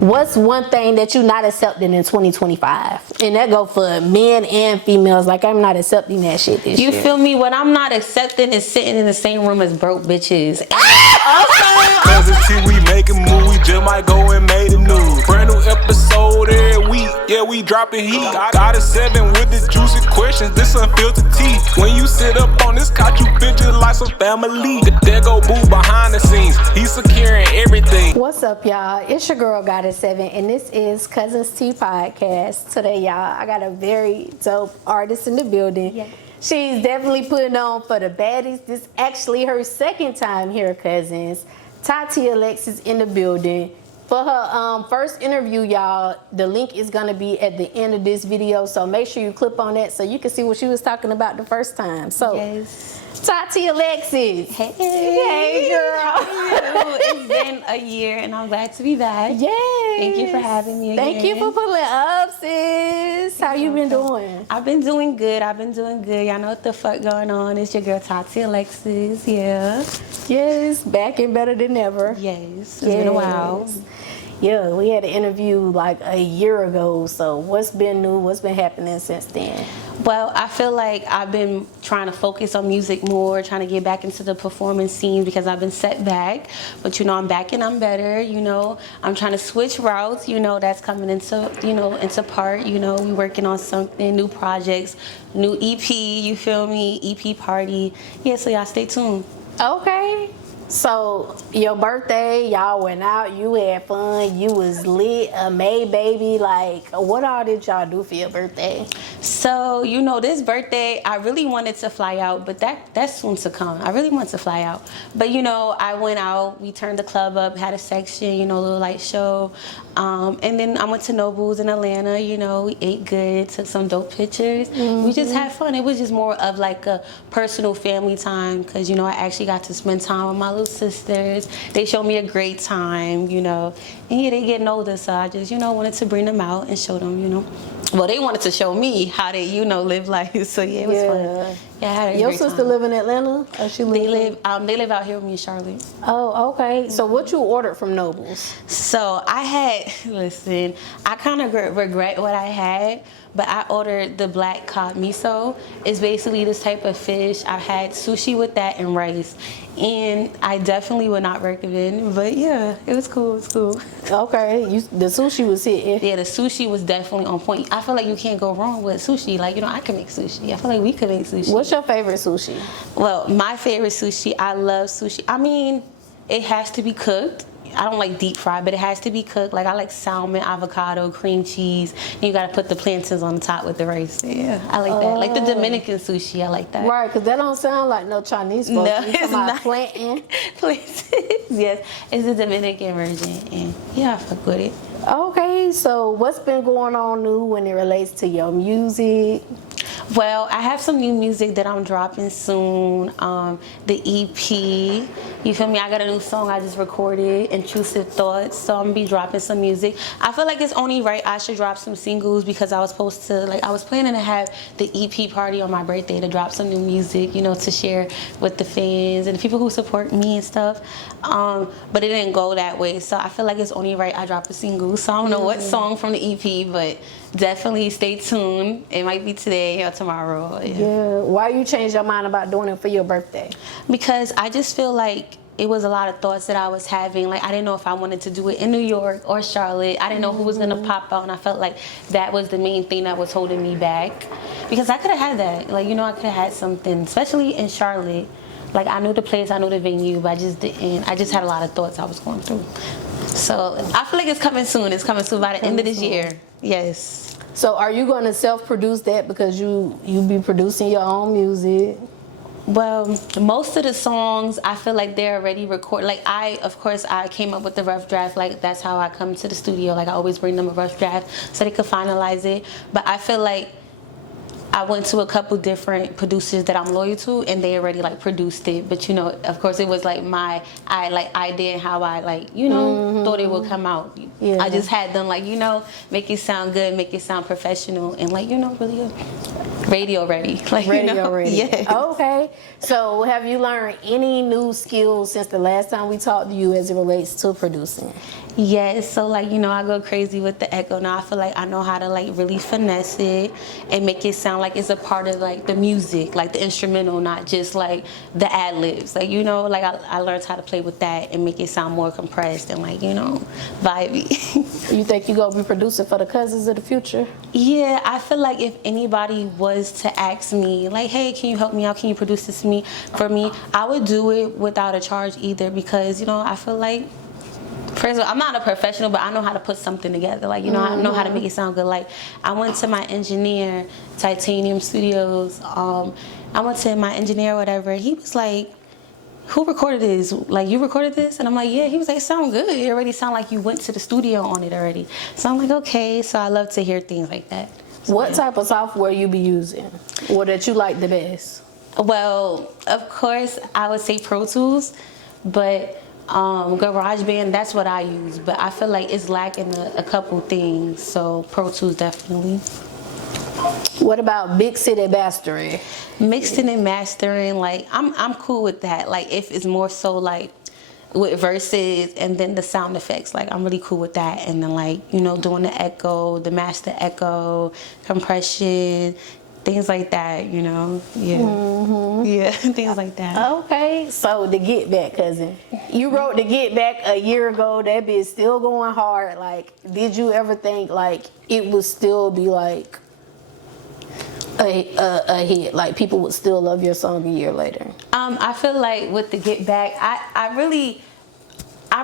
What's one thing that you're not accepting in 2025? And that go for men and females. Like, I'm not accepting that shit this year. You feel me? What I'm not accepting is sitting in the same room as broke bitches. Cuzn, we making moves, we just might go and make the news. Brand new episode every week, yeah, we dropping heat. Got a 7 with the juicy questions, this unfiltered tea. When you sit up on this couch, you bitches like some family. There go Boo behind the scenes, he's securing everything. What's up, y'all? It's your girl, Got a 7, and this is Cuzns Tea Podcast. Today, y'all, I got a very dope artist in the building. Yeah. She's definitely putting on for the baddies. This is actually her second time here at Cuzns. Tati Alexis in the building. For her first interview, y'all, the link is going to be at the end of this video, so make sure you click on that so you can see what she was talking about the first time. So, yes. Tati Alexis. Hey. Hey, girl. How are you? It's been a year, and I'm glad to be back. Yay. Thank you for having me again. Thank you for pulling up, sis. How you been doing? I've been doing good. Y'all know what the fuck going on. It's your girl, Tati Alexis. Yeah. Yes, back and better than ever. Yes. It's been a while. Yeah, we had an interview like a year ago. So what's been new? What's been happening since then? Well, I feel like I've been trying to focus on music more, trying to get back into the performance scene because I've been set back. But, you know, I'm back and I'm better, you know. I'm trying to switch routes, you know, that's coming into, you know, into part. You know, we working on something, new projects, new EP, you feel me, EP party. Yeah, so y'all stay tuned. Okay. So, your birthday, y'all went out, you had fun, you was lit, a May baby. Like, what all did y'all do for your birthday? So, you know, this birthday, I really wanted to fly out, but that's soon to come. I really wanted to fly out. But, you know, I went out, we turned the club up, had a section, you know, a little light show. And then I went to Noble's in Atlanta, you know, we ate good, took some dope pictures. Mm-hmm. We just had fun. It was just more of like a personal family time because, you know, I actually got to spend time with my little sisters. They showed me a great time, you know. And yeah, they getting older, so I just, you know, wanted to bring them out and show them, you know. Well, they wanted to show me how they, you know, live life. So yeah, it was fun. Yeah, I had a Your great sister time. live in Atlanta? Or she they live out here with me in Charlotte. Oh, okay. So what you ordered from Noble's? So I had, listen, I kind of regret what I had, but I ordered the black cod miso. It's basically this type of fish. I've had sushi with that and rice. And I definitely would not recommend, but yeah, it was cool. It was cool. Okay, the sushi was hitting. Yeah, the sushi was definitely on point. I feel like you can't go wrong with sushi. Like, you know, I can make sushi. I feel like we could make sushi. What's your favorite sushi? Well, my favorite sushi, I love sushi. I mean, it has to be cooked. I don't like deep fried, but it has to be cooked. Like, I like salmon, avocado, cream cheese. And you gotta put the plantains on the top with the rice. Yeah, I like that. Like the Dominican sushi, I like that. Right, because that don't sound like no Chinese food. No, it's not. Plantain. Yes, it's the Dominican version. And yeah, I fuck with it. Okay, so what's been going on new when it relates to your music? Well, I have some new music that I'm dropping soon. The EP, you feel me? I got a new song I just recorded, Intrusive Thoughts. So I'm gonna be dropping some music. I feel like it's only right I should drop some singles because I was supposed to, like, I was planning to have the EP party on my birthday to drop some new music, you know, to share with the fans and the people who support me and stuff. But it didn't go that way. So I feel like it's only right I drop a single. So I don't know what song from the EP, but definitely stay tuned. It might be today or tomorrow. Yeah. Why you changed your mind about doing it for your birthday? Because I just feel like it was a lot of thoughts that I was having. Like, I didn't know if I wanted to do it in New York or Charlotte. I didn't know who was going to pop out, and I felt like that was the main thing that was holding me back. Because I could have had that. Like, you know, I could have had something, especially in Charlotte. Like, I knew the place, I knew the venue, but I just didn't. I just had a lot of thoughts I was going through. So I feel like it's coming soon. It's coming soon by the end of this year. Yes. So are you going to self-produce that because you be producing your own music? Well, most of the songs, I feel like they're already recorded. Like, of course, I came up with the rough draft. Like, that's how I come to the studio. Like, I always bring them a rough draft so they could finalize it. But I feel like I went to a couple different producers that I'm loyal to, and they already like produced it. But you know, of course, it was like my idea and how I like, you know, thought it would come out. Yeah. I just had them like, you know, make it sound good, make it sound professional, and like, you know, really good. radio ready. Like, Radio ready. Yes. Okay. So have you learned any new skills since the last time we talked to you as it relates to producing? Yes, so like, I go crazy with the echo. Now I feel like I know how to like really finesse it and make it sound like it's a part of like the music, like the instrumental, not just like the ad libs. Like, like I learned how to play with that and make it sound more compressed and like, vibey. You think you gonna be producing for the Cuzns of the future? Yeah, I feel like if anybody was to ask me, like, hey, can you help me out? Can you produce this for me? I would do it without a charge either because, I feel like, first of all, I'm not a professional, but I know how to put something together. Like, I know how to make it sound good. Like, I went to my engineer, Titanium Studios. I went to my engineer, whatever. He was like, who recorded this? Like, you recorded this? And I'm like, yeah. He was like, it sound good. It already sound like you went to the studio on it already. So I'm like, okay. So I love to hear things like that. So, what type of software you be using or that you like the best? Well, of course, I would say Pro Tools, but GarageBand, that's what I use. But I feel like it's lacking a couple things. So Pro Tools definitely. What about mixing and mastering? Mixing and mastering, like I'm cool with that. Like if it's more so like with verses and then the sound effects, like I'm really cool with that. And then like, doing the echo, the master echo, compression, things like that, yeah. Yeah, things like that. Okay, so the Get Back, Cuzn. You wrote the Get Back a year ago. That bitch still going hard. Like, did you ever think like it would still be like a hit? Like people would still love your song a year later? I feel like with the Get Back, I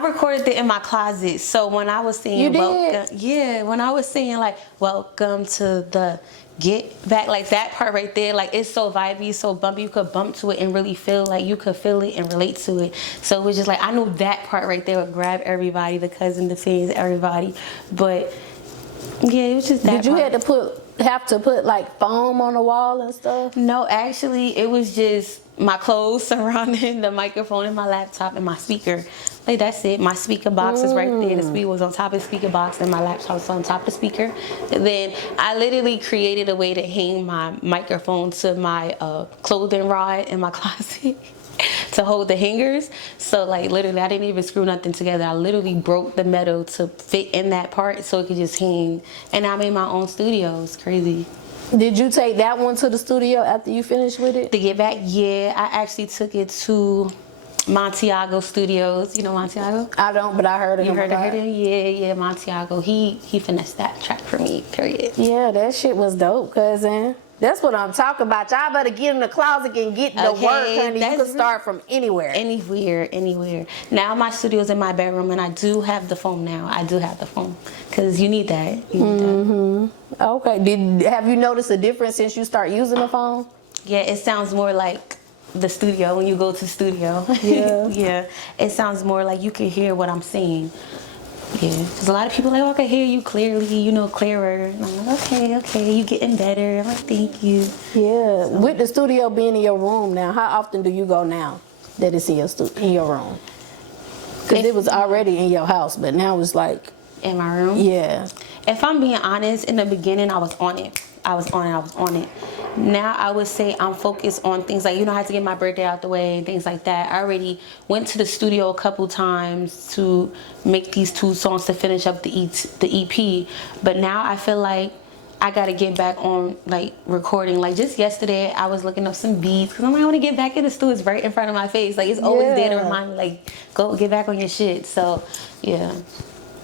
recorded it in my closet. So when I was saying when I was saying like welcome to the Get Back, like that part right there, like it's so vibey, so bumpy, you could bump to it and really feel like you could feel it and relate to it. So it was just like I knew that part right there would grab everybody, the Cuzn, the fans, everybody. But yeah, it was just that. Did you part. have to put like foam on the wall and stuff? No, actually it was just my clothes surrounding the microphone and my laptop and my speaker. Like that's it. My speaker box is right there. The speaker was on top of the speaker box and my laptop was on top of the speaker. And then I literally created a way to hang my microphone to my clothing rod in my closet to hold the hangers. So like literally I didn't even screw nothing together. I literally broke the metal to fit in that part so it could just hang. And I made my own studio. It's crazy. Did you take that one to the studio after you finished with it? To Get Back, yeah. I actually took it to Montiago Studios. You know Montiago? I don't, but I heard of him. You heard of him? Yeah, Montiago. He finessed that track for me, period. Yeah, that shit was dope, Cuzn. That's what I'm talking about. Y'all better get in the closet and get the work, honey. You can start from anywhere. Anywhere. Now my studio's in my bedroom and I do have the phone now. I do have the phone because you need that. Okay. Have you noticed a difference since you start using the phone? Yeah, it sounds more like the studio when you go to the studio. Yeah. Yeah. It sounds more like you can hear what I'm saying. Yeah, because a lot of people are like, oh, I can hear you clearly, clearer. And I'm like, okay, you getting better. I'm like, thank you. Yeah, so. With the studio being in your room now, how often do you go now that it's in your room? Because it was already in your house, but now it's like... In my room? Yeah. If I'm being honest, in the beginning, I was on it. Now I would say I'm focused on things like, I had to get my birthday out the way and things like that. I already went to the studio a couple times to make these 2 songs to finish up the EP. But now I feel like I got to get back on like recording. Like just yesterday, I was looking up some beats because I'm like, I want to get back in the studio. It's right in front of my face. Like it's always there to remind me, like, go get back on your shit. So yeah,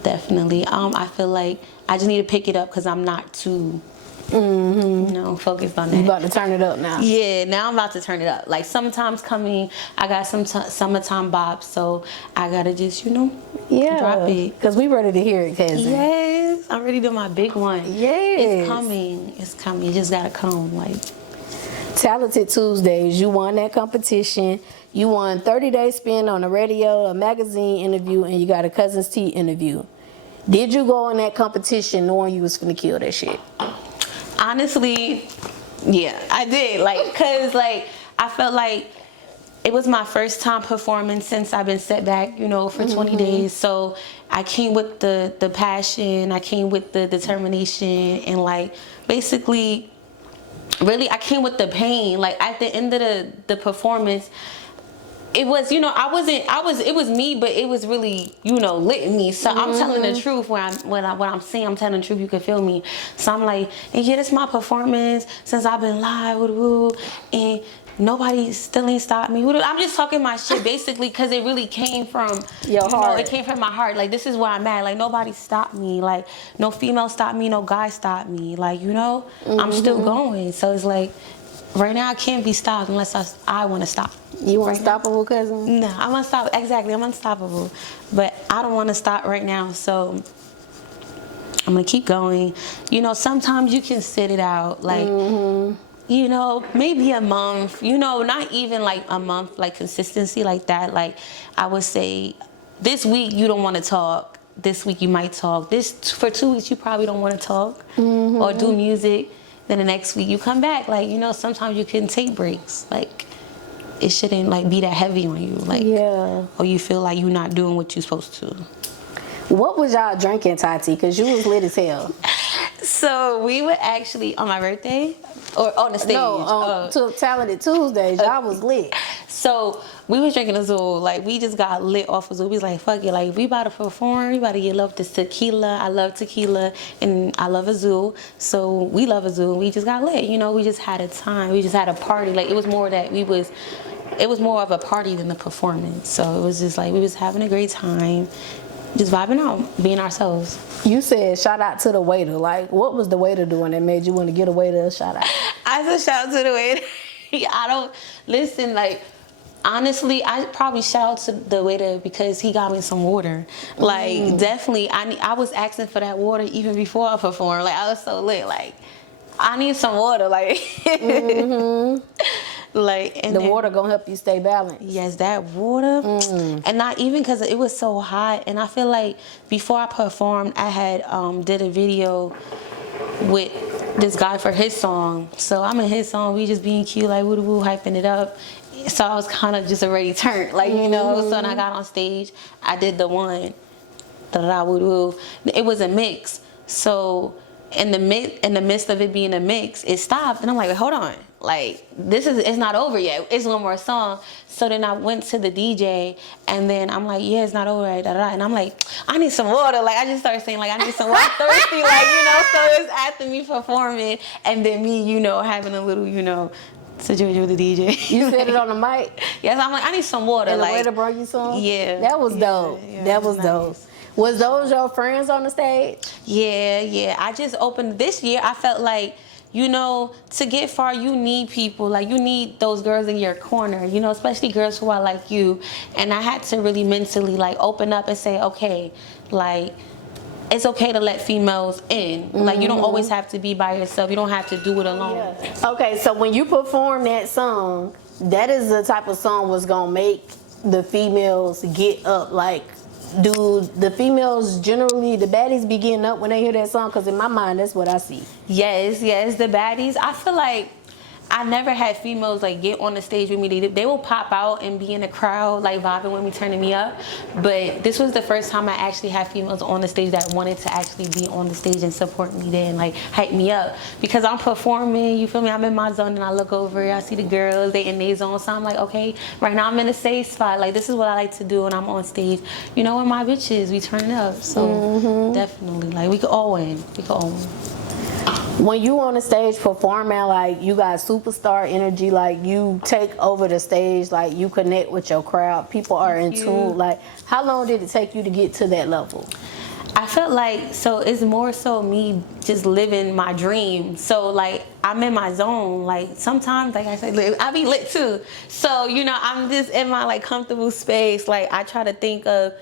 definitely. I feel like I just need to pick it up because I'm not too... focused on that. You about to turn it up now? Yeah, now I'm about to turn it up. Like summertime's coming, I got some summertime bops, so I gotta just, drop it. Because we ready to hear it, Cuzn. Yes, I'm ready to do my big one. Yes. It's coming. It just gotta come. Like Talented Tuesdays, you won that competition. You won 30-day spin on the radio, a magazine interview, and you got a Cuzns Tea interview. Did you go in that competition knowing you was finna kill that shit? Honestly, yeah, I did. Cause I felt like it was my first time performing since I've been set back, for 20 days. So I came with the passion, I came with the determination, and basically really, I came with the pain. Like at the end of the performance, it was, you know, it was me, but it was really, you know, lit me. So I'm telling the truth when I'm saying I'm telling the truth, you can feel me. So I'm like, and yeah, this is my performance since I've been live, and nobody still ain't stopped me. I'm just talking my shit basically because it really came from your heart. It came from my heart. Like, this is where I'm at. Like, nobody stopped me. Like, no female stopped me, no guy stopped me. Like, you know, I'm still going. So it's like, right now I can't be stopped unless I want to stop. You unstoppable, cousin? No, I'm unstoppable. Exactly, I'm unstoppable. But I don't want to stop right now, so I'm gonna keep going. You know, sometimes you can sit it out, like, you know, maybe a month. You know, not even like a month, like consistency like that. Like, I would say, this week you don't want to talk. This week you might talk. For 2 weeks you probably don't want to talk or do music. Then the next week you come back. Like, you know, sometimes you can take breaks. Like, it shouldn't like be that heavy on you. Like, or you feel like you're not doing what you're supposed to. What was y'all drinking, Tati? Because you was lit as hell. So we would actually, on my birthday, or on the stage? No, on Talented Tuesdays, y'all was lit. So we was drinking Azul. Like, we just got lit off Azul. We was like, fuck it. Like, if we about to perform, we about to get love this tequila. I love tequila, and I love Azul. So we love Azul. We just got lit. You know, we just had a time. We just had a party. Like, it was more that it was more of a party than the performance. So it was just like, we was having a great time, just vibing out, being ourselves. You said shout out to the waiter. Like, what was the waiter doing that made you want to get a waiter a shout out? I said shout out to the waiter. I don't, listen, like, honestly, I probably shout out to the waiter because he got me some water. Like, definitely, I was asking for that water even before I performed. Like, I was so lit. Like, I need some water. Like, like, and the water gonna help you stay balanced. Yes, that water. And not even because it was so hot. And I feel like before I performed, I had did a video with this guy for his song. So I'm in his song. We just being cute, like woo-woo, hyping it up. So I was kind of just already turned, like, you know. So when I got on stage, I did the one, da-da-da, woo-woo. It was a mix. So in the midst of it being a mix, it stopped. And I'm like, hold on. Like, it's not over yet. It's one more song. So then I went to the DJ, and then I'm like, yeah, it's not over yet, da-da-da. And I'm like, I need some water. Like, I just started saying, like, I need some water. Thirsty, like, you know. So it's after me performing, and then me, you know, having a little, you know, situation with the DJ. You said it on the mic? Yes, I'm like, I need some water. And like, the waiter brought you some? Yeah. That was dope. Yeah, that was nice. dope. Was those your friends on the stage? Yeah. I just opened this year. I felt like, you know, to get far, you need people. Like, you need those girls in your corner, you know, especially girls who are like you. And I had to really mentally, like, open up and say, okay, like, it's okay to let females in. Like, you don't always have to be by yourself. You don't have to do it alone. Yeah. Okay, so when you perform that song, that is the type of song was gonna make the females get up. Like, do the females generally, the baddies, be getting up when they hear that song? Because in my mind, that's what I see. Yes, the baddies. I feel like I never had females like get on the stage with me. They will pop out and be in the crowd, like vibing with me, turning me up. But this was the first time I actually had females on the stage that wanted to actually be on the stage and support me there and like hype me up. Because I'm performing, you feel me? I'm in my zone and I look over, I see the girls, they in their zone. So I'm like, okay, right now I'm in a safe spot. Like, this is what I like to do when I'm on stage. You know, with my bitches, we turn up. So definitely, like, we could all win. We could all win. When you on the stage performing, like, you got superstar energy, like, you take over the stage, like, you connect with your crowd, people are in tune. Like, how long did it take you to get to that level? I felt like, so it's more so me just living my dream. So, like, I'm in my zone. Like, sometimes, like I said, I be lit too. So, you know, I'm just in my, like, comfortable space. Like, I try to think of,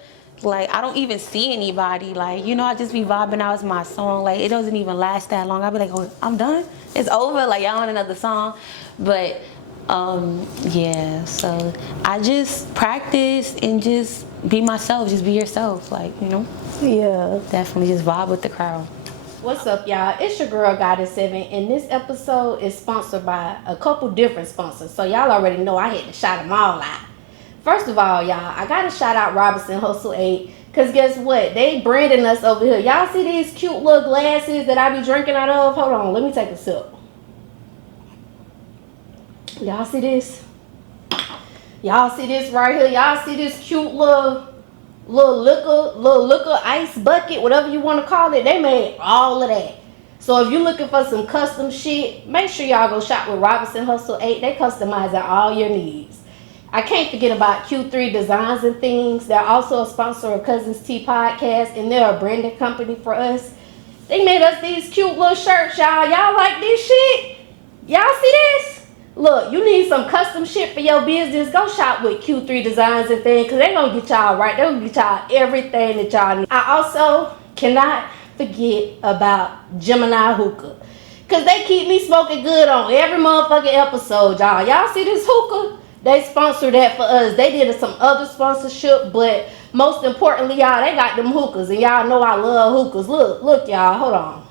like, I don't even see anybody. Like, you know, I just be vibing out. It's my song. Like, it doesn't even last that long. I'll be like, oh, I'm done? It's over? Like, y'all want another song? But, yeah, so I just practice and just be myself. Just be yourself, like, you know? Yeah. Definitely just vibe with the crowd. What's up, y'all? It's your girl, Goddess 7, and this episode is sponsored by a couple different sponsors. So y'all already know I had to shout them all out. First of all, y'all, I gotta shout out Robinson Hustle 8, because guess what? They branding us over here. Y'all see these cute little glasses that I be drinking out of? Hold on, let me take a sip. Y'all see this? Y'all see this right here? Y'all see this cute little liquor ice bucket, whatever you want to call it? They made all of that. So if you're looking for some custom shit, make sure y'all go shop with Robinson Hustle 8. They customize all your needs. I can't forget about Q3 Designs and Things. They're also a sponsor of Cuzns Tea Podcast, and they're a branding company for us. They made us these cute little shirts, y'all. Y'all like this shit? Y'all see this? Look, you need some custom shit for your business. Go shop with Q3 Designs and Things, because they're going to get y'all right. They're going to get y'all everything that y'all need. I also cannot forget about Gemini Hookah, because they keep me smoking good on every motherfucking episode, y'all. Y'all see this hookah? They sponsored that for us. They did some other sponsorship, but most importantly, y'all, they got them hookahs, and y'all know I love hookahs. Look, y'all, hold on.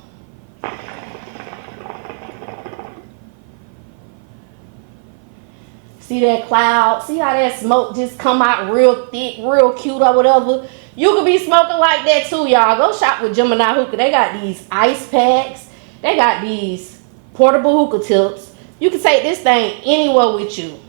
See that cloud? See how that smoke just come out real thick, real cute or whatever? You could be smoking like that too, y'all. Go shop with Gemini Hookah. They got these ice packs. They got these portable hookah tips. You can take this thing anywhere with you.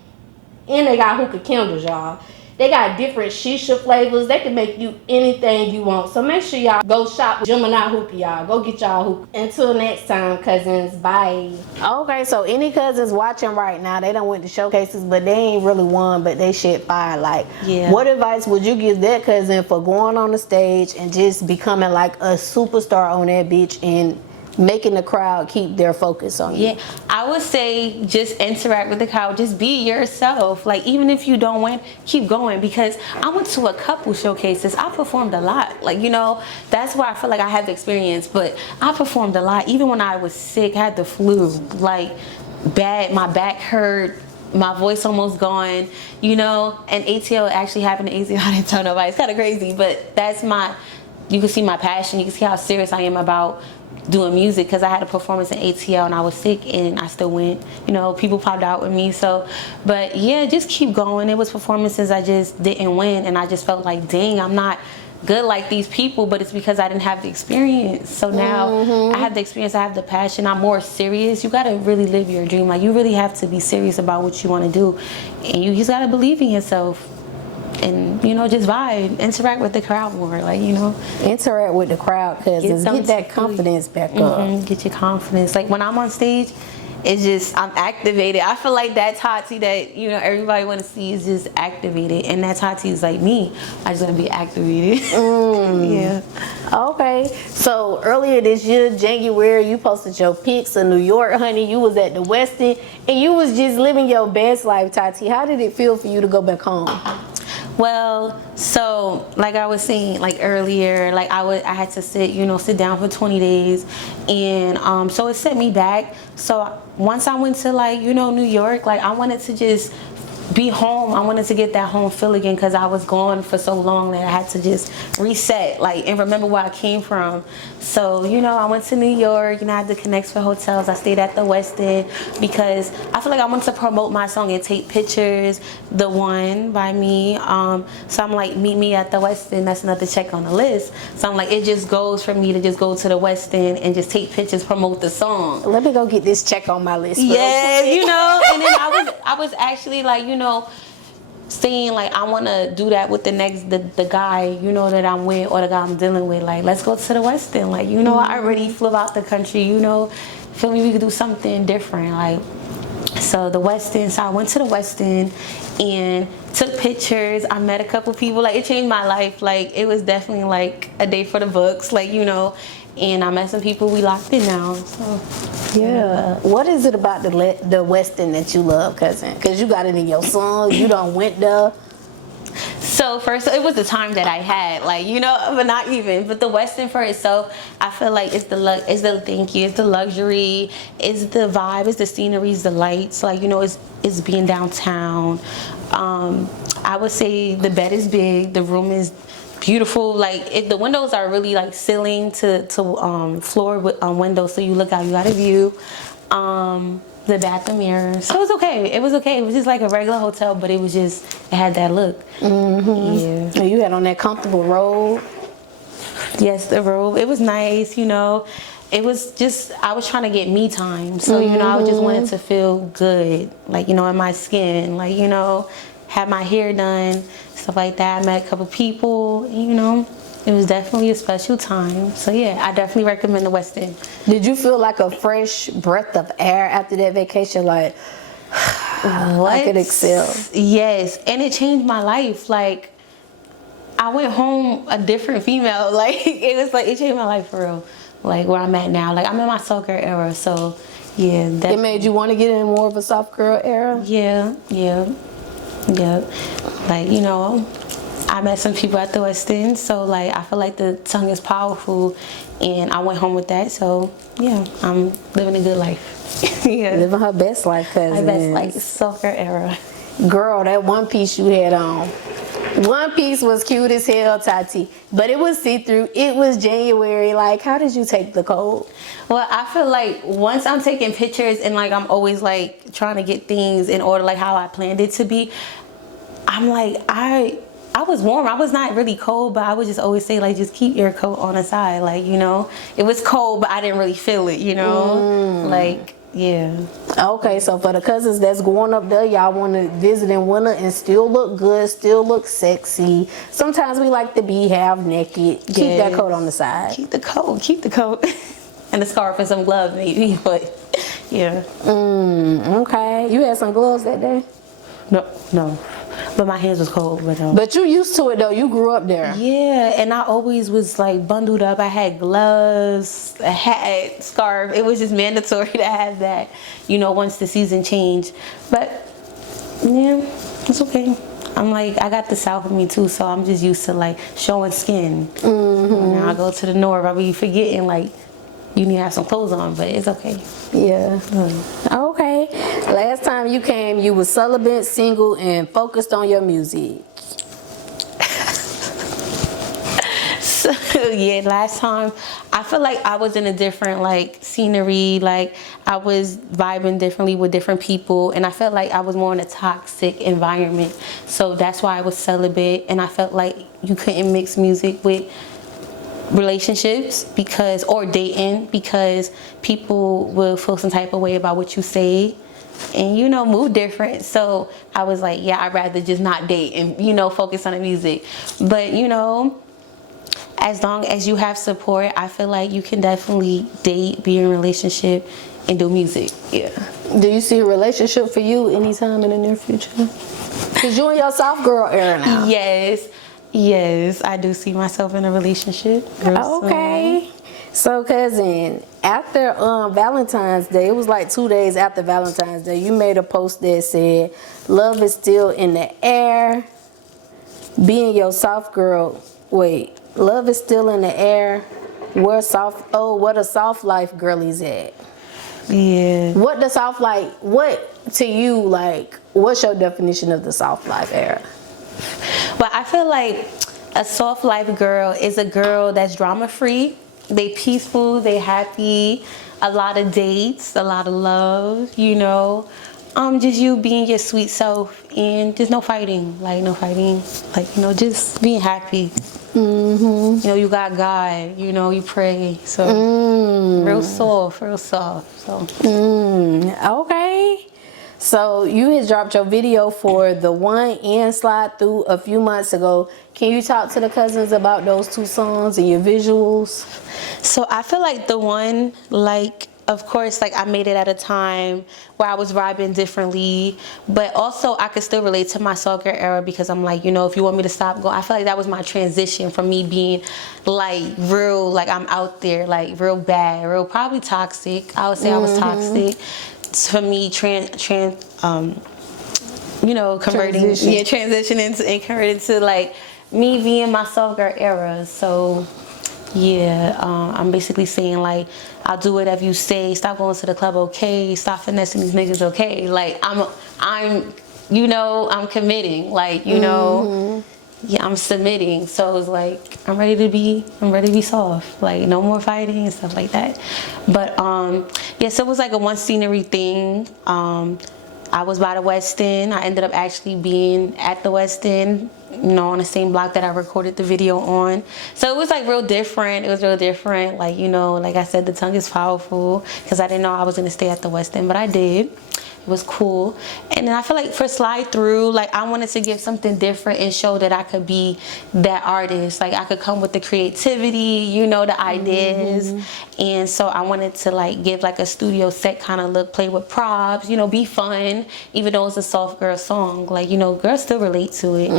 And they got hookah candles, y'all. They got different shisha flavors. They can make you anything you want. So make sure y'all go shop with Gemini Hookah, y'all. Go get y'all hookah. Until next time, cousins. Bye. Okay, so any cousins watching right now, they done went to showcases, but they ain't really won, but they shit fire. Like, what advice would you give that cousin for going on the stage and just becoming like a superstar on that bitch and making the crowd keep their focus on you? Yeah, I would say just interact with the crowd. Just be yourself. Like, even if you don't win, keep going, because I went to a couple showcases. I performed a lot. Like, you know, that's why I feel like I have the experience, but I performed a lot. Even when I was sick, had the flu, like bad, my back hurt, my voice almost gone, you know, and ATL actually happened to ATL. I didn't tell nobody. It's kind of crazy, but that's you can see my passion. You can see how serious I am about doing music, because I had a performance in ATL and I was sick and I still went. You know, people popped out with me. So, but yeah, just keep going. It was performances I just didn't win, and I just felt like, dang, I'm not good like these people, but it's because I didn't have the experience. So now I have the experience, I have the passion, I'm more serious. You gotta really live your dream. Like, you really have to be serious about what you want to do, and you just gotta believe in yourself. And, you know, just vibe, interact with the crowd more, like, you know. Interact with the crowd, because get that confidence back up. Get your confidence. Like, when I'm on stage, it's just, I'm activated. I feel like that Tati that, you know, everybody want to see is just activated. And that Tati is like me. I just want to be activated. Yeah. Okay. So, earlier this year, January, you posted your pics of New York, honey. You was at the Westin, and you was just living your best life, Tati. How did it feel for you to go back home? Well, so like I was saying, like earlier, like I had to sit down for 20 days, and so it set me back. So once I went to, like, you know, New York, like, I wanted to just be home. I wanted to get that home feel again, because I was gone for so long that I had to just reset, like, and remember where I came from. So, you know, I went to New York, and I had to connect for hotels. I stayed at the Westin because I feel like I wanted to promote my song and take pictures. The One by me. So I'm like, meet me at the Westin. That's another check on the list. So I'm like, it just goes for me to just go to the Westin and just take pictures, promote the song. Let me go get this check on my list. Yeah, you know, and then I was actually, like, you know, saying, like, I want to do that with the guy, you know, that I'm with, or the guy I'm dealing with. Like, let's go to the Westin. Like, you know, I already flew out the country, you know, feel me, we could do something different. Like, so the Westin, so I went to the Westin and took pictures. I met a couple people. Like, it changed my life. Like, it was definitely like a day for the books, like, you know. And I met some people. We locked in now. So yeah. What is it about the Westin that you love, cousin? Because you got it in your song. You done went there. So first, it was the time that I had, like, you know, but not even. But the Westin for itself, I feel like it's the luxury, it's the vibe, it's the scenery, it's the lights. Like, you know, it's being downtown. I would say the bed is big, the room is beautiful. Like, the windows are really like ceiling to floor with windows, so you look out, you got a view. The bathroom mirror, so it was okay. It was okay. It was just like a regular hotel, but it had that look. Yeah. And you had on that comfortable robe. Yes, the robe. It was nice, you know. it was just, I was trying to get me time. So, you know, I just wanted to feel good, like, you know, in my skin, like, you know, had my hair done, stuff like that. I met a couple people, you know, it was definitely a special time. So yeah, I definitely recommend the Westin. Did you feel like a fresh breath of air after that vacation? Like, I could excel. Yes, and it changed my life. Like, I went home a different female. Like, it was like, it changed my life for real. Like, where I'm at now. Like, I'm in my soft girl era, so yeah. It made you want to get in more of a soft girl era? Yeah. Like, you know, I met some people at the Westin, so like, I feel like the tongue is powerful, and I went home with that. So yeah, I'm living a good life. Yeah, Living her best life, Cuzn. my best life, soft girl era. Girl, that one piece you had on. One piece was cute as hell, Tati, but it was see-through. It was January. Like, how did you take the cold? Well, I feel like once I'm taking pictures and like I'm always like trying to get things in order like how I planned it to be, I'm like, I was warm. I was not really cold, but I would just always say like, just keep your coat on the side. Like, you know, it was cold, but I didn't really feel it, you know? Like, yeah. Okay, so for the cousins that's going up there, y'all want to visit in winter and still look good, still look sexy. Sometimes we like to be half naked. Keep that coat on the side. Keep the coat. And the scarf and some gloves maybe, but yeah. Okay. You had some gloves that day? No. But my hands was cold. But you used to it though. You grew up there. Yeah, and I always was like bundled up. I had gloves, a hat, scarf. It was just mandatory to have that, you know, once the season changed. But yeah, it's okay. I'm like, I got the South in me too, so I'm just used to like showing skin. Now I go to the North, I'll be forgetting like you need to have some clothes on, but it's okay. Yeah. Okay. Last time you came, you was celibate, single, and focused on your music. So yeah, last time I feel like I was in a different like scenery, like I was vibing differently with different people, and I felt like I was more in a toxic environment. So that's why I was celibate, and I felt like you couldn't mix music with relationships or dating, because people will feel some type of way about what you say and, you know, move different. So I was like, yeah, I'd rather just not date and, you know, focus on the music. But, you know, as long as you have support, I feel like you can definitely date, be in a relationship, and do music. Yeah. Do you see a relationship for you anytime in the near future? Because you're in your soft girl era now. Yes, I do see myself in a relationship. Okay. So, Cuzn, after Valentine's Day, it was like 2 days after Valentine's Day, you made a post that said, love is still in the air. Being your soft girl. Wait, love is still in the air. What a soft life girlies at. Yeah. What to you, like, what's your definition of the soft life era? But I feel like a soft life girl is a girl that's drama free. They peaceful, they happy, a lot of dates, a lot of love, you know. Just you being your sweet self, and just no fighting, like, you know, just being happy. You know, you got God, you know, you pray, so real soft, so. Okay. So you had dropped your video for the one and Slide Through a few months ago. Can you talk to the Cuzns about those two songs and your visuals? So I feel like the one, like, of course, like, I made it at a time where I was vibing differently, but also I could still relate to my soft girl era, because I'm like, you know, if you want me to stop going, I feel like that was my transition from me being like real, like I'm out there, like real bad, real probably toxic. I would say I was toxic. For me, you know, transitioning and converting to like me being my soft girl era. So yeah, I'm basically saying like, I'll do whatever you say. Stop going to the club, okay? Stop finessing these niggas, okay? Like I'm, you know, I'm committing. Like, you know, yeah, I'm submitting. So it's like, I'm ready to be soft. Like, no more fighting and stuff like that. But yeah, so it was like a one scenery thing. I was by the Westin. I ended up actually being at the Westin you know, on the same block that I recorded the video on. So it was like real different. It was real different. Like, you know, like I said, the tongue is powerful, because I didn't know I was gonna stay at the Westin, but I did. It was cool. And then I feel like for Slide Through, like I wanted to give something different and show that I could be that artist. Like I could come with the creativity, you know, the ideas. And so I wanted to like give like a studio set kind of look, play with props, you know, be fun, even though it's a soft girl song. Like, you know, girls still relate to it.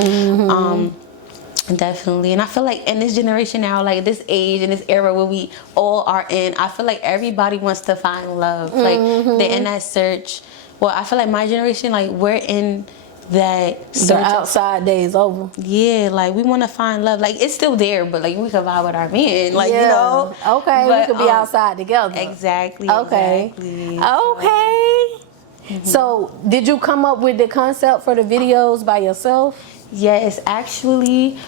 Definitely. And I feel like in this generation now, like this age and this era where we all are in, I feel like everybody wants to find love. Like they're in that search. Well, I feel like my generation, like we're in that the outside days over. Yeah, like we want to find love. Like it's still there, but like we could vibe with our men. Like, you know. Okay, but, we could be outside together. Exactly. Okay. Exactly. Okay. So did you come up with the concept for the videos by yourself? Yes, actually,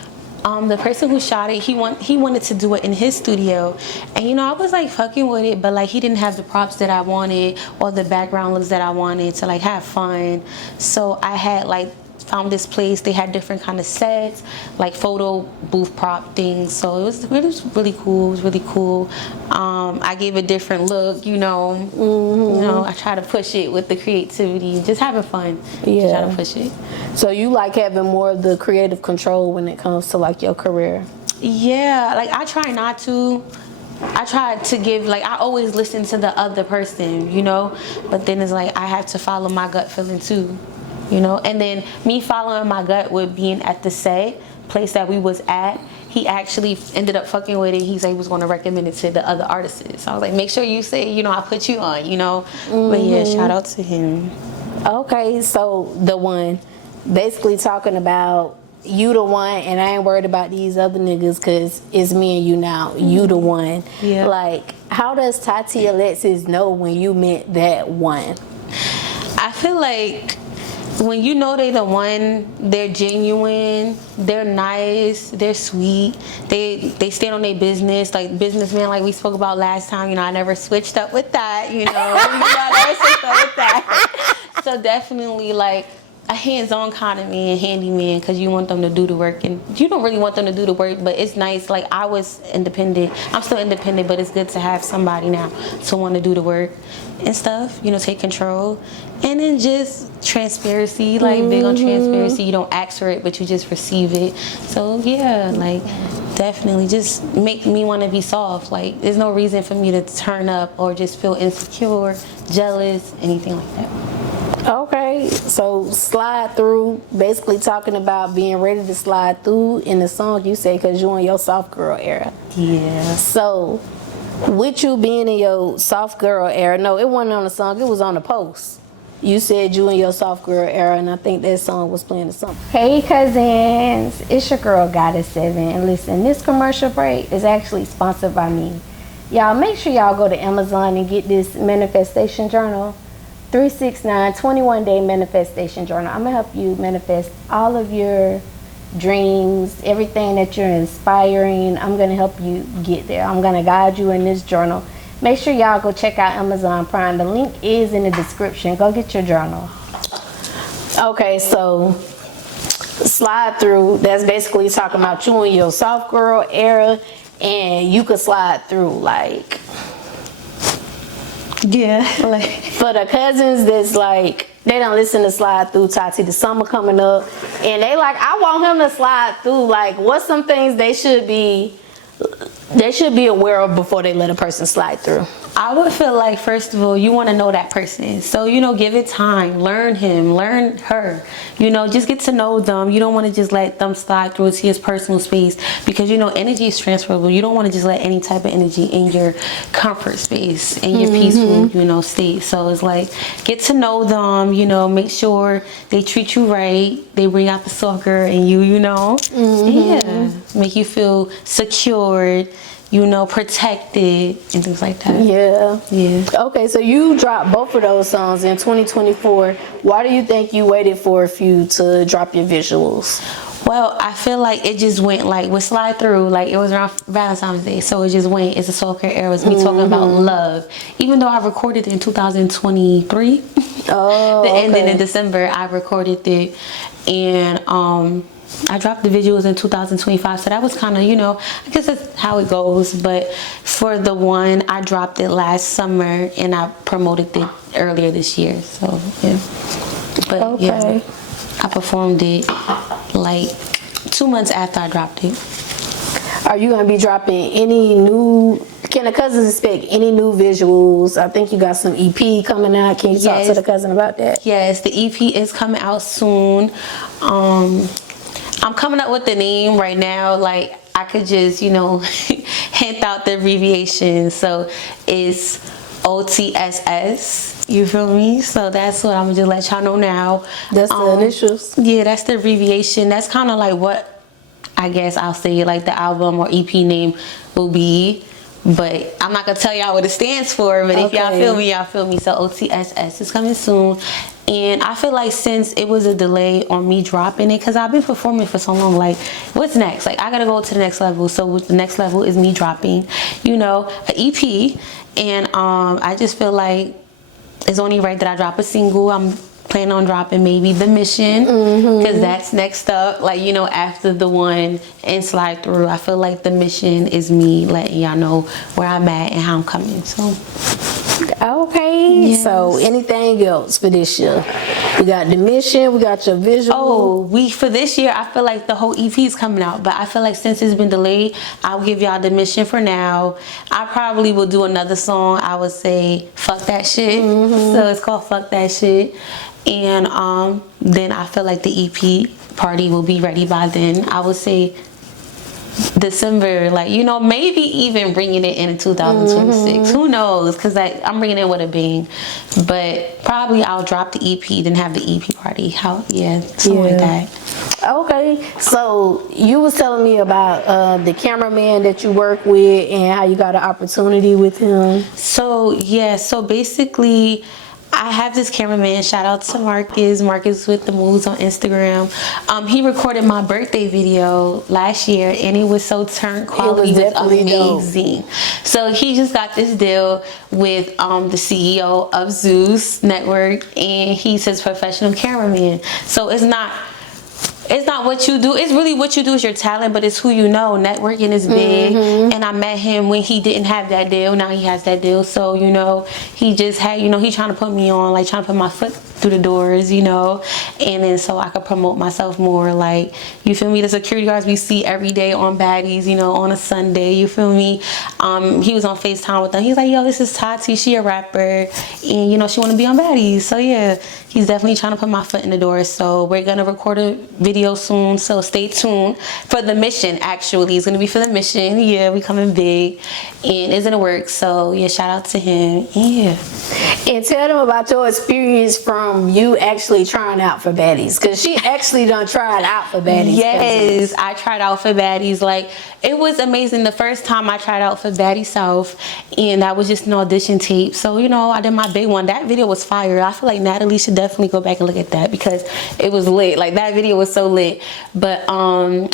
the person who shot it, he wanted to do it in his studio, and you know, I was like fucking with it, but like he didn't have the props that I wanted or the background looks that I wanted to like have fun. So I had like found this place. They had different kind of sets, like photo booth prop things. So it was really cool. It was really cool. I gave a different look, you know. You know, I try to push it with the creativity, just having fun. Yeah. Try to push it. So you like having more of the creative control when it comes to like your career? Yeah, like I try not to. I try to give, like I always listen to the other person, you know. But then it's like I have to follow my gut feeling too. You know, and then me following my gut with being at the set place that we was at, he actually ended up fucking with it. He said he was going to recommend it to the other artists. So I was like, make sure you say, you know, I put you on, you know. But yeah, shout out to him. Okay, so the one, basically talking about you the one, and I ain't worried about these other niggas because it's me and you now. You the one. Yeah. Like, how does Tati Alexis know when you meant that one? I feel like when you know they the one, they're genuine, they're nice, they're sweet, they stand on their business, like businessmen, like we spoke about last time. You know, I never switched up with that, you know. I never switched up with that. So definitely like a hands-on kind of man, handyman, because you want them to do the work, and you don't really want them to do the work, but it's nice. Like I was independent, I'm still independent, but it's good to have somebody now to want to do the work and stuff, you know, take control. And then just transparency, like big on transparency. You don't ask for it, but you just receive it. So yeah, like definitely just make me want to be soft. Like there's no reason for me to turn up or just feel insecure, jealous, anything like that. Okay, so Slide Through, basically talking about being ready to slide through in the song you say, because you're in your soft girl era. Yeah. So with you being in your soft girl era, no, it wasn't on the song, it was on the post. You said you in your soft girl era, and I think that song was playing the song. Hey Cuzns, it's your girl Goddess 7, and listen, this commercial break is actually sponsored by me. Y'all make sure y'all go to Amazon and get this manifestation journal. 369 21-day manifestation journal. I'm gonna help you manifest all of your dreams, everything that you're inspiring. I'm gonna help you get there. I'm gonna guide you in this journal. Make sure y'all go check out Amazon Prime. The link is in the description. Go get your journal. Okay, so Slide Through, that's basically talking about you in your soft girl era, and you could slide through, like, yeah, like for the cousins that's like, they don't listen to Slide Through, Tati, the summer coming up, and they like, I want him to slide through. Like, what's some things they should be aware of before they let a person slide through? I would feel like, first of all, you want to know that person. So, you know, give it time. Learn him. Learn her. You know, just get to know them. You don't want to just let them slide through to his personal space, because, you know, energy is transferable. You don't want to just let any type of energy in your comfort space, in your peaceful, you know, state. So it's like, get to know them, you know, make sure they treat you right. They bring out the soft girl in you, you know. Yeah. Make you feel secured, you know, protected and things like that. Yeah. Yeah. Okay, so you dropped both of those songs in 2024. Why do you think you waited for a few to drop your visuals? Well, I feel like it just went, like with Slide Through, like it was around Valentine's Day, so it just went, it's a soul care era. It was me talking about love. Even though I recorded it in 2023, Oh, the ending in December, I recorded it, and I dropped the visuals in 2025, so that was kind of, you know, I guess that's how it goes. But for the one, I dropped it last summer and I promoted it earlier this year. So yeah, but Okay. yeah, I performed it like 2 months after I dropped it. Are you gonna be dropping any new? Can the Cuzns expect any new visuals? I think you got some EP coming out. Can you talk to the Cuzn about that? Yes, the EP is coming out soon. I'm coming up with the name right now. Like, I could just, you know, hint out the abbreviation. So it's OTSS. You feel me? So that's what I'm gonna just let y'all know now. That's the initials? Yeah, that's the abbreviation. That's kind of like what I guess I'll say like the album or EP name will be. But I'm not gonna tell y'all what it stands for. But if y'all feel me, y'all feel me. So OTSS is coming soon. And I feel like since it was a delay on me dropping it, because I've been performing for so long, like, what's next? Like, I gotta go to the next level. So the next level is me dropping, you know, an EP. And I just feel like it's only right that I drop a single. I'm planning on dropping maybe The Mission, because that's next up, like, you know, after the one and Slide Through. I feel like The Mission is me letting y'all know where I'm at and how I'm coming. So okay, yes. So anything else for this year? We got The Mission, we got your visual. For this year, I feel like the whole EP is coming out, but I feel like since it's been delayed, I'll give y'all The Mission for now. I probably will do another song. I would say Fuck That Shit. So it's called Fuck That Shit. And then I feel like the EP party will be ready by then. I would say December, like, you know, maybe even bringing it in 2026. Who knows? Because I'm bringing it with a bang. But probably I'll drop the EP, then have the EP party. Something like that. Okay, so you was telling me about the cameraman that you work with and how you got an opportunity with him. So yeah, so basically I have this cameraman, shout out to Marcus with the moves on Instagram. He recorded my birthday video last year and it was so turned quality. It was amazing. Dope. So he just got this deal with the CEO of Zeus Network, and he's his professional cameraman. So it's not what you do. It's really what you do is your talent, but it's who you know. Networking is big. And I met him when he didn't have that deal. Now he has that deal. So, you know, he just had, you know, he's trying to put me on, like trying to put my foot through the doors, you know, and then so I could promote myself more. Like, you feel me? The security guards we see every day on Baddies, you know, on a Sunday, you feel me? He was on FaceTime with them. He's like, yo, this is Tati. She a rapper. And, you know, she want to be on Baddies. So, yeah, he's definitely trying to put my foot in the door. So we're going to record a video soon. So stay tuned for The Mission, actually. It's going to be for The Mission. Yeah, we coming big. And it's in the works. So, yeah, shout out to him. Yeah. And tell them about your experience from you actually trying out for Baddies, because she actually done tried out for Baddies. Yes, I tried out for Baddies. Like, it was amazing the first time I tried out for Baddies South, and that was just an audition tape. So, you know, I did my big one. That video was fire. I feel like Natalie should definitely go back and look at that because it was lit. Like, that video was so lit. But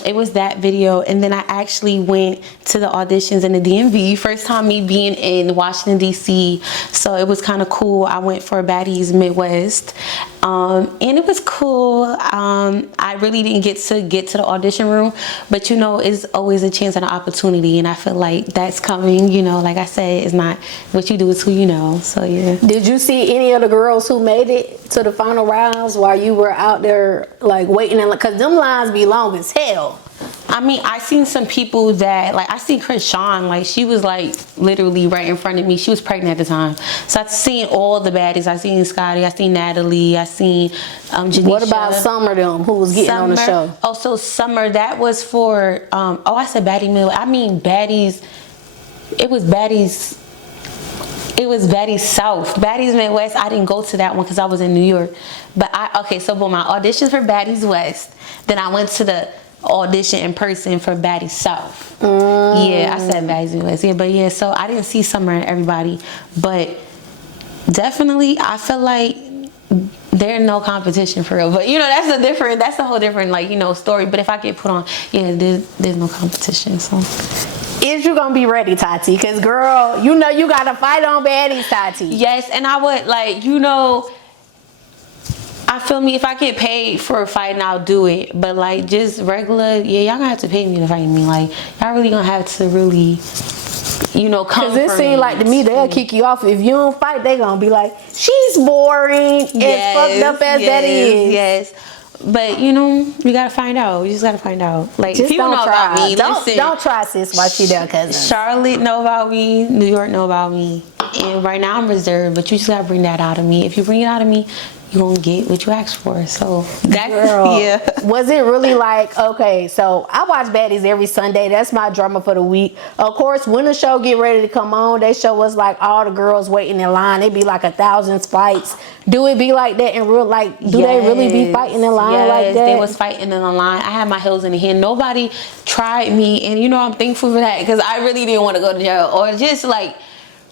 it was that video, and then I actually went to the auditions in the DMV. First time me being in Washington, D.C. So it was kind of cool. I went for Baddies Midwest, and it was cool. I really didn't get to the audition room, but you know, it's always a chance and an opportunity, and I feel like that's coming. You know, like I said, it's not what you do, it's who you know. So yeah. Did you see any of the girls who made it to the final rounds while you were out there like waiting? Because them lines be long as hell. I mean, I seen some people that, like, I seen Chris Sean, like, she was, like, literally right in front of me. She was pregnant at the time. So I've seen all the baddies. I seen Scotty, I seen Natalie, I seen Janisha. What about Summer, them, who was getting on the show? Oh, so Summer, that was for, I said Baddie Mill. I mean, Baddies, it was Baddies South. Baddies Midwest, I didn't go to that one because I was in New York. But so my auditions for Baddies West, then I went to the audition in person for Baddies South. Yeah, I said Baddies Midwest. Yeah, but yeah, so I didn't see Summer and everybody, but definitely I feel like there's no competition for real. But you know, that's a whole different, like, you know, story. But if I get put on, yeah, there's no competition. So is you gonna be ready, Tati? Because girl, you know you gotta fight on Baddies, Tati. Yes, and I would, like, you know, I feel me, if I get paid for fighting, I'll do it. But like just regular, yeah, y'all gonna have to pay me to fight me. Like y'all really gonna have to really, you know, come. Because it seems like to me they'll kick you off if you don't fight. They gonna be like, she's boring. As fucked up as that is. Yes. But you know, you gotta find out. You just gotta find out. Like Just people don't know try. about me. Don't try, sis, while she there, Cuzn. Charlotte know about me. New York know about me. And right now I'm reserved, but you just gotta bring that out of me. If you bring it out of me, you gonna get what you asked for. So that's yeah. Was it really like, okay, so I watch Baddies every Sunday. That's my drama for the week. Of course, when the show get ready to come on, they show us like all the girls waiting in line. It be like 1,000 fights. Do it be like that in real life? Do they really be fighting in line like that? They was fighting in the line. I had my heels in the hand. Nobody tried me, and you know I'm thankful for that because I really didn't want to go to jail or just like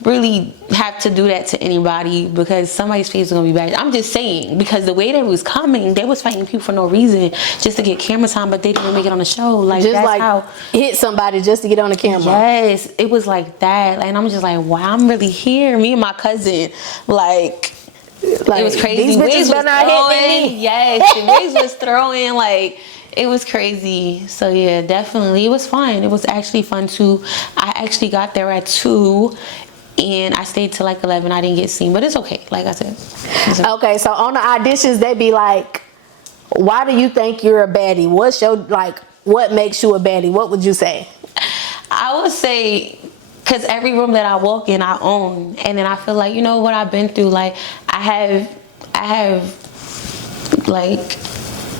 really have to do that to anybody because somebody's face is gonna be bad. I'm just saying because the way they was coming, they was fighting people for no reason just to get camera time, but they didn't make it on the show. Like just that's like how hit somebody just to get on the camera. Yes, it was like that. And I'm just like, wow, I'm really here. Me and my cousin, like it was crazy. These bitches better not hit me. Yes, the wigs was throwing like. It was crazy. So yeah, definitely. It was fun. It was actually fun too. I actually got there at 2 and I stayed till like 11. I didn't get seen, but it's okay. Like I said. Okay, so on the auditions, they be like, why do you think you're a baddie? What's your, like, what makes you a baddie? What would you say? I would say, because every room that I walk in, I own. And then I feel like, you know what I've been through? Like, I have like,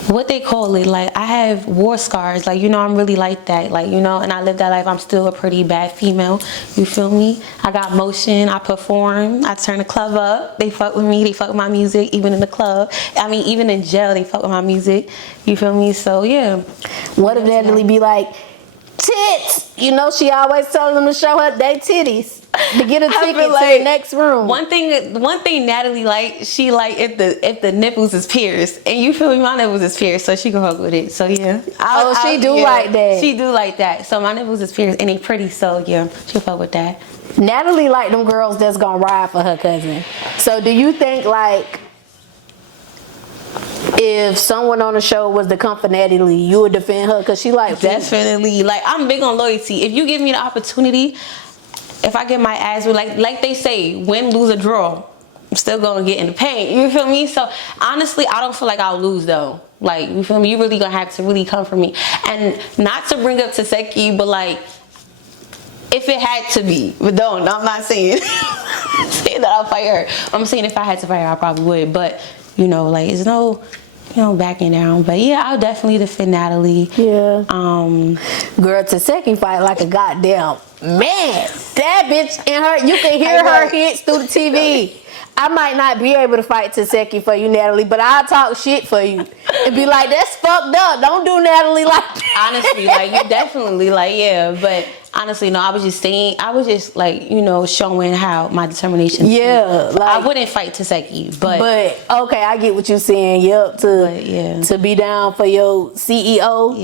what they call it, like I have war scars, like, you know, I'm really like that, like, you know, and I live that life. I'm still a pretty bad female, you feel me? I got motion, I perform, I turn the club up, they fuck with me, they fuck with my music, even in the club, I mean, even in jail, they fuck with my music, you feel me? So yeah. What if Natalie be like, tits? You know, she always telling them to show her they titties to get a ticket to the next room. One thing Natalie like, she like if the nipples is pierced, and you feel me, my nipples is pierced, so she can fuck with it. So yeah. She do like that. She do like that. So my nipples is pierced and they pretty, so yeah, she'll fuck with that. Natalie like them girls that's gonna ride for her cousin. So do you think like if someone on the show was to come for Natalie, you would defend her because she like definitely. Like I'm big on loyalty. If you give me the opportunity, if I get my ass with like they say, win, lose, or draw, I'm still gonna get in the paint. You feel me? So honestly, I don't feel like I'll lose though. Like, you feel me? You really gonna have to really come for me. And not to bring up Taseki, but like if it had to be, but don't. I'm not saying saying that I'll fight her. I'm saying if I had to fight her, I probably would. But you know, like it's no, you know, backing down. But yeah, I'll definitely defend Natalie. Yeah. Girl, Taseki fight like a goddamn man. That bitch in her, you can hear her hits through the TV. I might not be able to fight Taseki for you, Natalie, but I'll talk shit for you and be like, that's fucked up. Don't do Natalie like that. Honestly, like you definitely like, yeah, but honestly, no, I was just saying, I was just like, you know, showing how my determination. Yeah, like, I wouldn't fight Taseki, but okay, I get what you're saying. Yep, to be down for your CEO.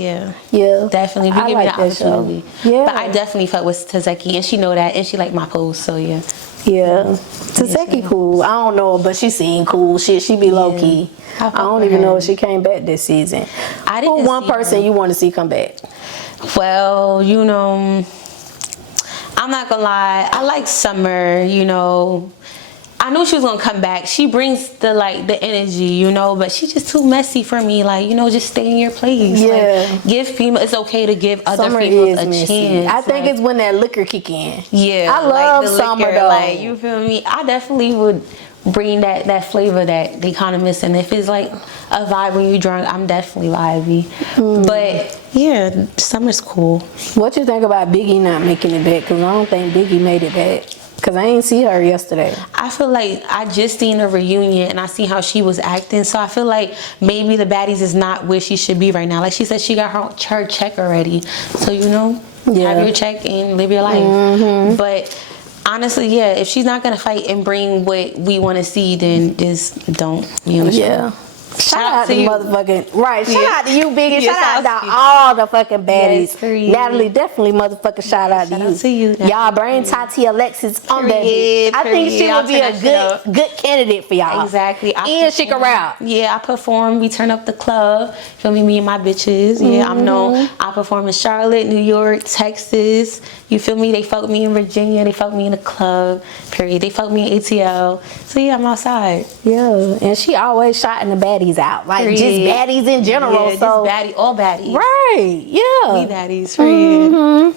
Yeah, definitely. If you give me the opportunity. Yeah, but I definitely fuck with Taseki, and she know that, and she like my pose, so yeah. Yeah, Taseki cool. I don't know her, but she seem cool. She be low key. I don't even know if she came back this season. I didn't. Who one person you want to see come back? Well, you know, I'm not gonna lie. I like Summer. You know, I knew she was gonna come back. She brings the energy, you know, but she's just too messy for me. Like, you know, just stay in your place. Yeah. Like, give female. It's okay to give other Summer females a messy. chance. I think it's when that liquor kick in. Yeah. I love the Summer liquor, though. Like, you feel me? I definitely would bring that flavor that they kind of miss. And if it's like a vibe when you drunk, I'm definitely vibey. But yeah, Summer's cool. What you think about Biggie not making it back? Because I don't think Biggie made it back. Because I ain't see her yesterday. I feel like I just seen a reunion and I see how she was acting. So I feel like maybe the Baddies is not where she should be right now. Like she said, she got her check already. So, you know, have your check and live your life. But honestly, yeah, if she's not going to fight and bring what we want to see, then just don't be on the show. Shout out to you. motherfucking right. Shout out to you, Biggie. Yeah, shout out to all the fucking baddies. Yes, period. Natalie, definitely motherfucking shout out to you. Shout out to you, Natalie. Y'all bring Tati Alexis on that bitch. I think she would be a good candidate for y'all. Exactly. And she can rap. Yeah, I perform. We turn up the club. Feel me and my bitches. Yeah, I'm known. I perform in Charlotte, New York, Texas. You feel me? They fuck me in Virginia. They fuck me in the club. Period. They fuck me in ATL. So yeah, I'm outside. Yeah, and she always shouting the baddies out, like Period. just baddies in general. Yeah, so just baddie, all baddies. right, yeah, We baddies. Period.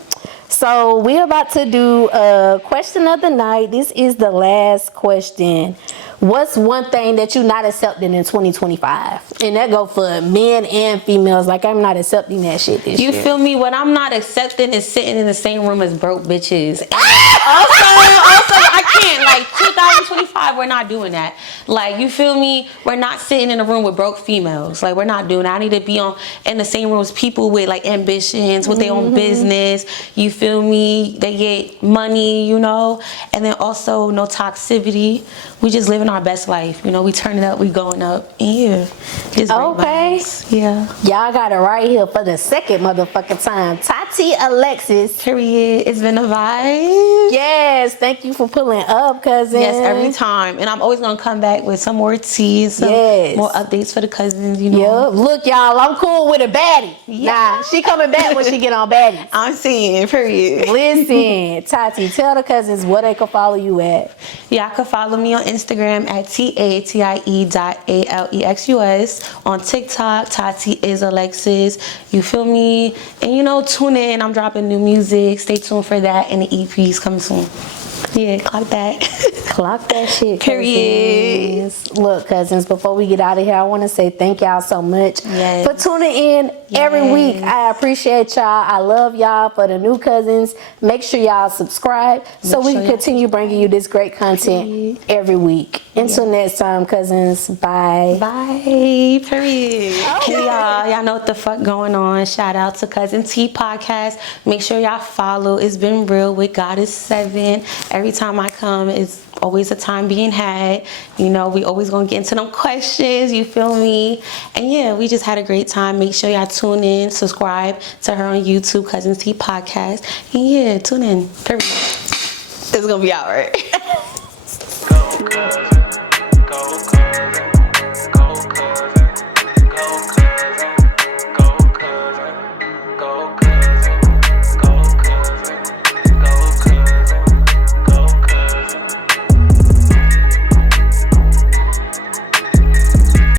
So we're about to do a question of the night. This is the last question. What's one thing that you're not accepting in 2025? And that go for men and females. Like, I'm not accepting that shit this year. You feel me? What I'm not accepting is sitting in the same room as broke bitches. also, I can't. Like, 2025, we're not doing that. Like, you feel me? We're not sitting in a room with broke females. Like, we're not doing that. I need to be in the same room as people with, like, ambitions, with their own business. You feel me? They get money, you know? And then also, no toxicity. We just living our best life. You know, we turning up, we going up. And yeah. It's okay. Yeah. Y'all got it right here for the second motherfucking time. Tati Alexis. Period. It's been a vibe. Yes, thank you for pulling up, cousin. Yes, every time. And I'm always going to come back with some more tea and some more updates for the cousins, you know. Yep. Look, y'all, I'm cool with a baddie. Yeah. Nah, she coming back when she get on baddies. I'm seeing, period. Listen, Tati, tell the cousins where they can follow you at. Yeah, I can follow me on Instagram at TATIE.ALEXUS. On TikTok, Tati is Alexis. You feel me? And you know, tune in. I'm dropping new music. Stay tuned for that. And the EP's coming soon. Yeah, clock that. Clock that shit, Period. cousins. Look, cousins, before we get out of here, I want to say thank y'all so much for tuning in every week. I appreciate y'all. I love y'all. For the new cousins, make sure y'all subscribe so we can continue bringing you this great content every week. Until next time, cousins. Bye. Bye. Period. Okay. Hey, y'all know what the fuck going on. Shout out to Cuzn T Podcast. Make sure y'all follow. It's been real with Goddess 7. Every time I come, it's always a time being had. You know, we always gonna get into them questions. You feel me? And yeah, we just had a great time. Make sure y'all tune in, subscribe to her on YouTube, Cuzn T Podcast. And yeah, tune in. Period. It's gonna be out, right? Go, Cuzn. Go, Cuzn.